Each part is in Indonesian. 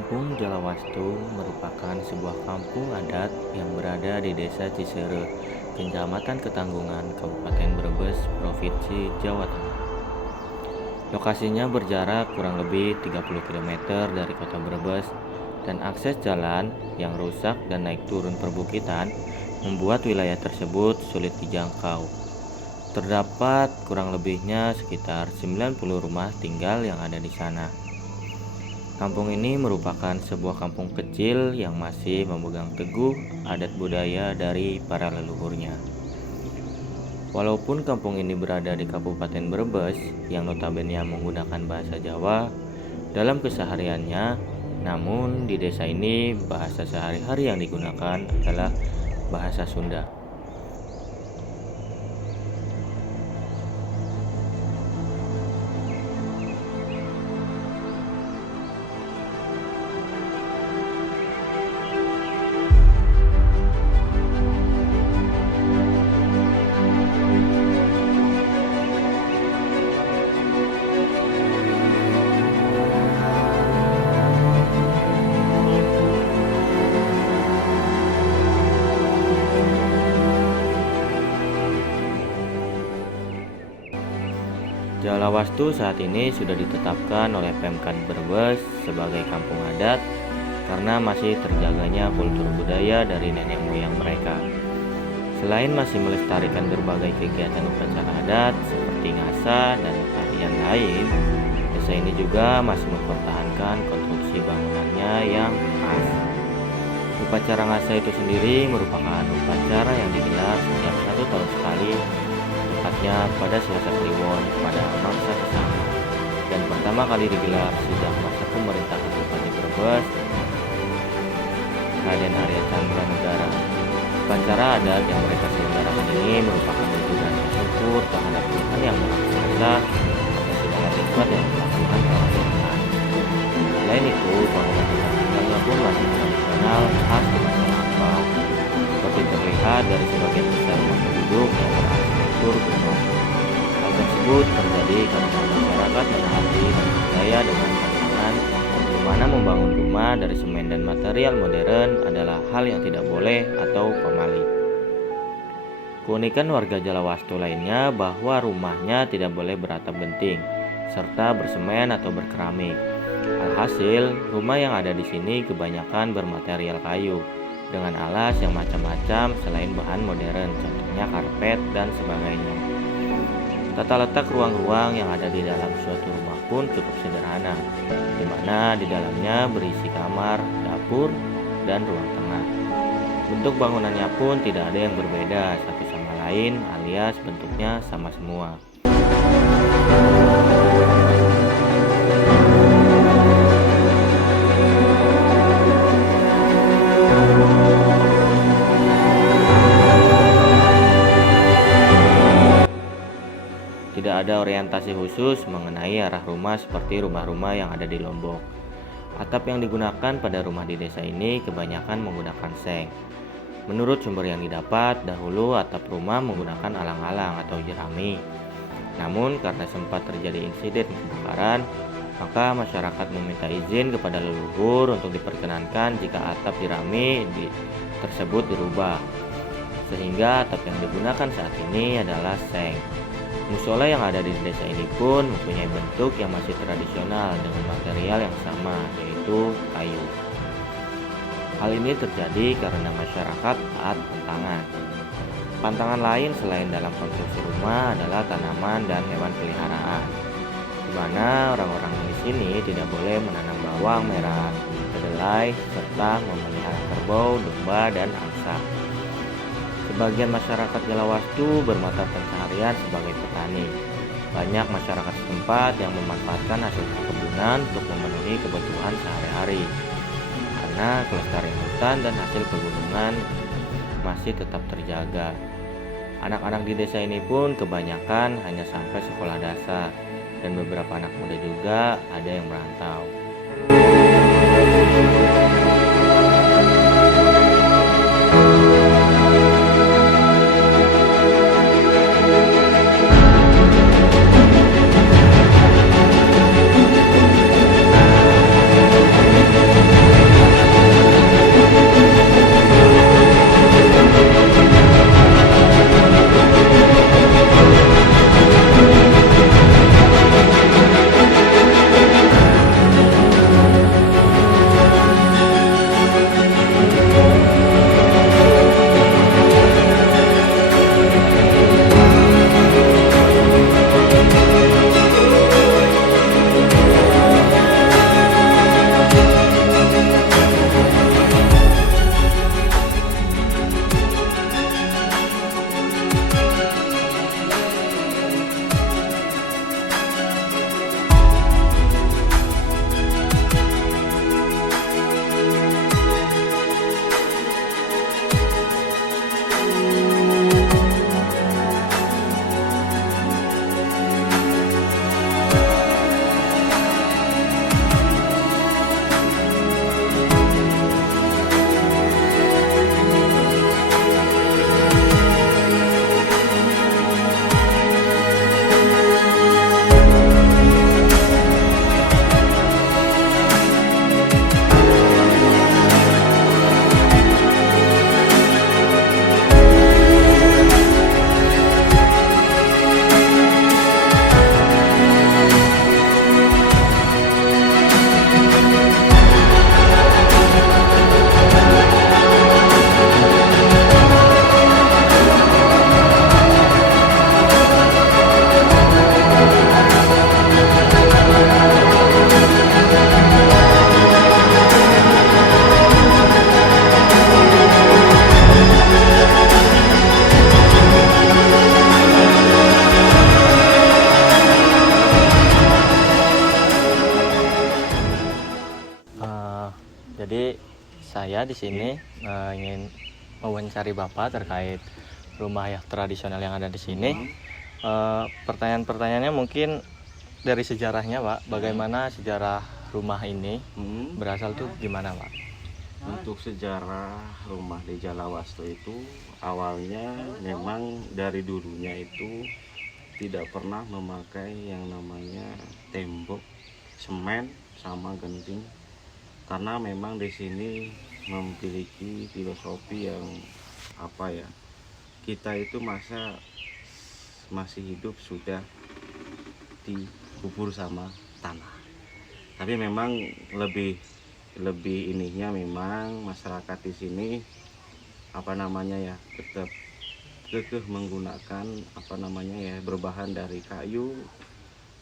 Kampung Jalawastu merupakan sebuah kampung adat yang berada di Desa Cisere, Kecamatan Ketanggungan, Kabupaten Brebes, Provinsi Jawa Tengah. Lokasinya berjarak kurang lebih 30 km dari kota Brebes dan akses jalan yang rusak dan naik turun perbukitan membuat wilayah tersebut sulit dijangkau. Terdapat kurang lebihnya sekitar 90 rumah tinggal yang ada di sana. Kampung ini merupakan sebuah kampung kecil yang masih memegang teguh adat budaya dari para leluhurnya. Walaupun kampung ini berada di Kabupaten Brebes yang notabene menggunakan bahasa Jawa dalam kesehariannya, namun di desa ini bahasa sehari-hari yang digunakan adalah bahasa Sunda. Jalawastu saat ini sudah ditetapkan oleh Pemkad Brebes sebagai kampung adat karena masih terjaganya kultur budaya dari nenek moyang mereka. Selain masih melestarikan berbagai kegiatan upacara adat seperti ngasa dan tarian lain, desa ini juga masih mempertahankan konstruksi bangunannya yang khas. Upacara ngasa itu sendiri merupakan upacara yang digelar setiap 1 tahun sekali, tepatnya pada Selasa Kliwon pada masa kesama, dan pertama kali digelar sejak masa pemerintahan Bupati Brebes, Raden Arya Chandra Negara. Upacara adat yang mereka selenggarakan ini merupakan bentuk rasa syukur terhadap Tuhan yang Maha Kuasa atas segala nikmat yang dilakukan para Tuhan. Selain itu, bangunan tempat tinggalnya pun masih tradisional khas di masa lampau, seperti terlihat dari sebagian besar rumah penduduk yang berarsitektur gunung. Hal tersebut terjadi karena masyarakat menaati dan percaya dengan pandangan di mana membangun rumah dari semen dan material modern adalah hal yang tidak boleh atau pamali. Keunikan warga Jalawastu lainnya bahwa rumahnya tidak boleh beratap genting serta bersemen atau berkeramik. Alhasil, rumah yang ada di sini kebanyakan bermaterial kayu dengan alas yang macam-macam selain bahan modern, contohnya karpet dan sebagainya. Tata letak ruang-ruang yang ada di dalam suatu rumah pun cukup sederhana, di mana di dalamnya berisi kamar, dapur, dan ruang tengah. Bentuk bangunannya pun tidak ada yang berbeda satu sama lain, alias bentuknya sama semua. Tidak ada orientasi khusus mengenai arah rumah seperti rumah-rumah yang ada di Lombok. Atap yang digunakan pada rumah di desa ini kebanyakan menggunakan seng. Menurut sumber yang didapat, dahulu atap rumah menggunakan alang-alang atau jerami. Namun karena sempat terjadi insiden kebakaran, maka masyarakat meminta izin kepada leluhur untuk diperkenankan jika atap jerami tersebut dirubah. Sehingga atap yang digunakan saat ini adalah seng. Musola yang ada di desa ini pun mempunyai bentuk yang masih tradisional dengan material yang sama, yaitu kayu. Hal ini terjadi karena masyarakat taat pantangan. Pantangan lain selain dalam konstruksi rumah adalah tanaman dan hewan peliharaan, di mana orang-orang di sini tidak boleh menanam bawang merah, kedelai, serta memelihara kerbau, domba, dan angsa. Sebagian masyarakat Jalawastu bermata pencaharian sebagai petani. Banyak masyarakat setempat yang memanfaatkan hasil perkebunan untuk memenuhi kebutuhan sehari-hari. Karena kelestarian hutan dan hasil pegunungan masih tetap terjaga. Anak-anak di desa ini pun kebanyakan hanya sampai sekolah dasar, dan beberapa anak muda juga ada yang merantau. saya di sini ingin mewawancari Bapak terkait rumah yang tradisional yang ada di sini. Pertanyaan-pertanyaannya mungkin dari sejarahnya, Pak. Bagaimana sejarah rumah ini berasal tuh gimana, Pak? Untuk sejarah rumah di Jalawastu itu awalnya memang dari dulunya itu tidak pernah memakai yang namanya tembok, semen sama genting, karena memang di sini memiliki filosofi yang kita itu masih hidup sudah dikubur sama tanah. Tapi memang lebih ininya memang masyarakat di sini tetap kekeh menggunakan berbahan dari kayu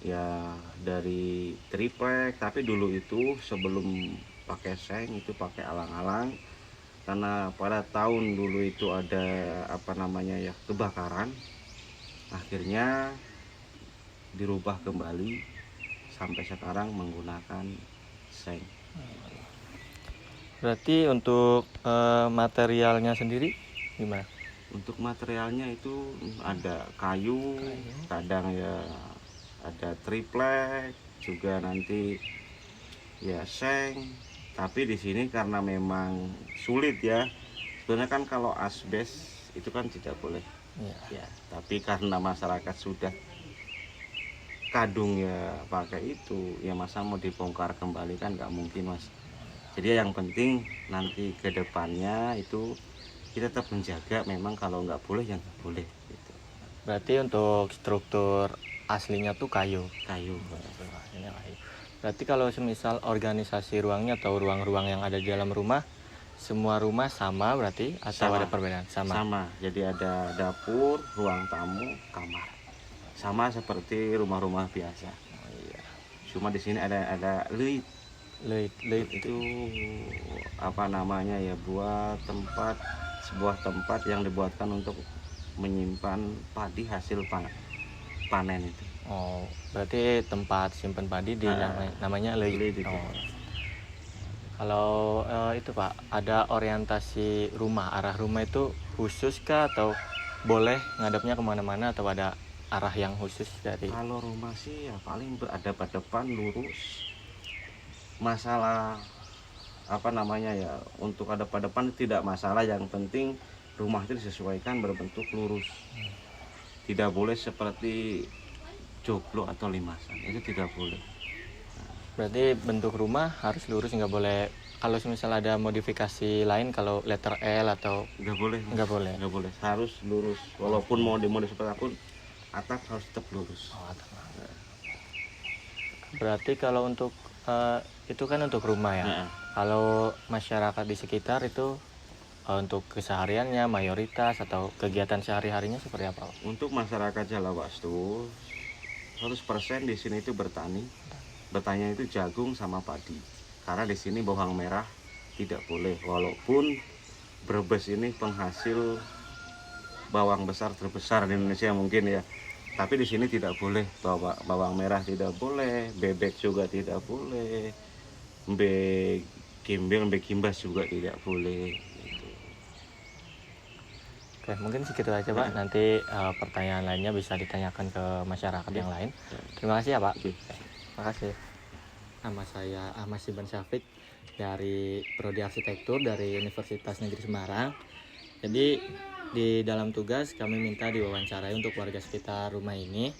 ya, dari triplek. Tapi dulu itu sebelum pakai seng itu pakai alang-alang, karena pada tahun dulu itu ada kebakaran, akhirnya dirubah kembali sampai sekarang menggunakan seng. Berarti untuk materialnya sendiri gimana? Untuk materialnya itu ada kayu, kadang ya ada triplek, juga nanti ya seng. Tapi di sini karena memang sulit ya. Sebenarnya kan kalau asbes itu kan tidak boleh. Ya, tapi karena masyarakat sudah kadung ya pakai itu, ya masa mau dibongkar kembali kan nggak mungkin, Mas. Jadi yang penting nanti ke depannya itu kita tetap menjaga, memang kalau nggak boleh ya nggak boleh gitu. Berarti untuk struktur aslinya tuh kayu. Berarti kalau semisal organisasi ruangnya atau ruang-ruang yang ada di dalam rumah, semua rumah sama berarti atau ada perbedaan? Sama. Jadi ada dapur, ruang tamu, kamar. Sama seperti rumah-rumah biasa. Cuma di sini ada lift. Lift itu buat sebuah tempat yang dibuatkan untuk menyimpan padi hasil panen itu. Oh, berarti tempat simpan padi namanya lift. Kalau itu Pak, ada orientasi rumah, arah rumah itu khusus kah atau boleh ngadapnya kemana-mana atau ada arah yang khusus dari? Kalau rumah sih ya paling berada pada depan lurus. Masalah untuk ada pada depan tidak masalah, yang penting rumah itu disesuaikan berbentuk lurus. Tidak boleh seperti joglo atau limasan, itu tidak boleh. Berarti bentuk rumah harus lurus, nggak boleh. Kalau misal ada modifikasi lain, kalau letter L atau nggak boleh, nggak boleh, harus lurus. Walaupun mau dimodif seperti apapun, atap harus tetap lurus. Berarti kalau untuk itu kan untuk rumah ya. Kalau masyarakat di sekitar itu untuk kesehariannya mayoritas atau kegiatan sehari-harinya seperti apa? Untuk masyarakat Jalawastu 100% di sini itu bertani. Bertanya itu jagung sama padi. Karena di sini bawang merah tidak boleh. Walaupun Brebes ini penghasil bawang besar terbesar di Indonesia mungkin ya. Tapi di sini tidak boleh, bawang merah tidak boleh, bebek juga tidak boleh, kimbas juga tidak boleh. Gitu. Oke, mungkin segitu aja Pak. Nanti pertanyaan lainnya bisa ditanyakan ke masyarakat yang lain. Terima kasih ya Pak. Terima kasih. Nama saya Ahmad Siban Syafiq dari Prodi Arsitektur dari Universitas Negeri Semarang. Jadi di dalam tugas kami minta diwawancarai untuk warga sekitar rumah ini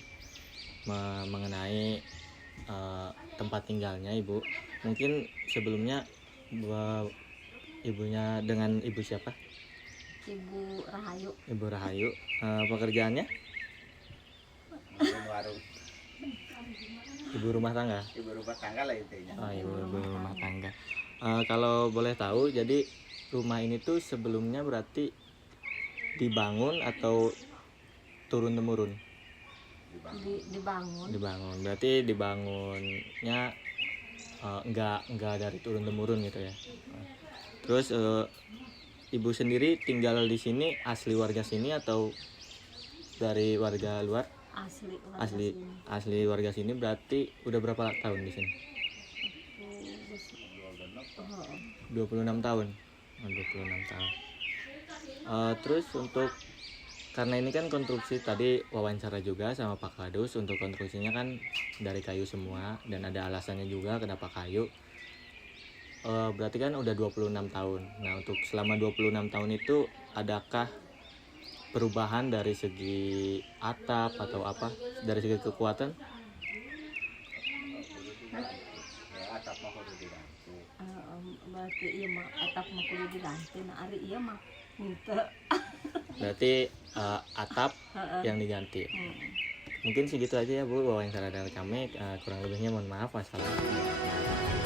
mengenai tempat tinggalnya Ibu. Mungkin sebelumnya ibunya dengan Ibu siapa? Ibu Rahayu. Ibu Rahayu. Pekerjaannya? Warung. Ibu rumah tangga? Ibu rumah tangga lah intinya. Oh, ibu rumah tangga. Kalau boleh tahu, jadi rumah ini tuh sebelumnya berarti dibangun atau turun temurun? Dibangun. Berarti dibangunnya enggak dari turun temurun gitu ya. Terus ibu sendiri tinggal di sini asli warga sini atau dari warga luar? Asli warga sini. Berarti udah berapa tahun di sini? 26 tahun. 26 tahun. Terus untuk karena ini kan konstruksi tadi wawancara juga sama Pak Kadus, untuk konstruksinya kan dari kayu semua dan ada alasannya juga kenapa kayu. Berarti kan udah 26 tahun. Nah, untuk selama 26 tahun itu adakah perubahan dari segi atap atau apa, dari segi kekuatan? Berarti iya mah atap mah kudu diganti. Nah ari iya mah henteu. Berarti atap Heeh. yang diganti. Hmm. Mungkin segitu aja ya Bu wawancara dari kami. Kurang lebihnya mohon maaf. Wassalamualaikum.